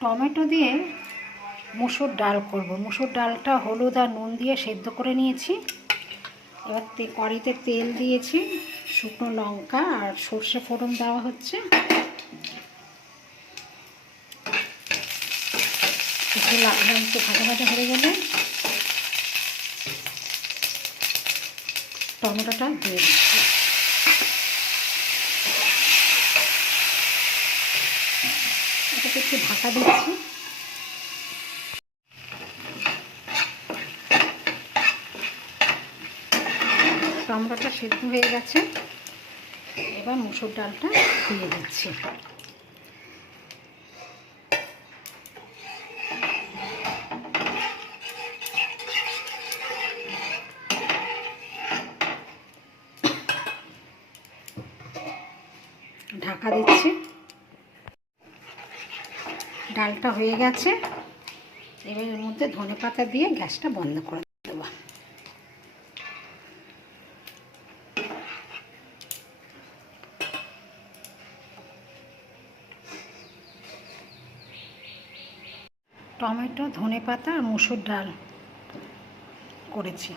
Tomato দিয়ে মুসুর ডাল করব। মুসুর ডালটা হলুদ আর নুন দিয়ে সেদ্ধ করে নিয়েছি। এবার কড়াইতে তেল দিয়েছি, শুকনো লঙ্কা আর সর্ষে ফোড়ন দেওয়া হচ্ছে। একটু একটু ভাজা ভাজা হয়ে গেলে টমেটোটা দিয়ে দিচ্ছি। এটাকে একটু ঢাকা দিচ্ছি। টমেটোটা সেদ্ধ হয়ে গেছে, এবার মুসুর ডালটা দিয়ে দিচ্ছি। ঢাকা দিচ্ছি। ডালটা হয়ে গেছে, এবার এর মধ্যে ধনেপাতা দিয়ে গ্যাসটা বন্ধ করে দেব। টমেটো, ধনেপাতা আর মুসুর ডাল করেছি।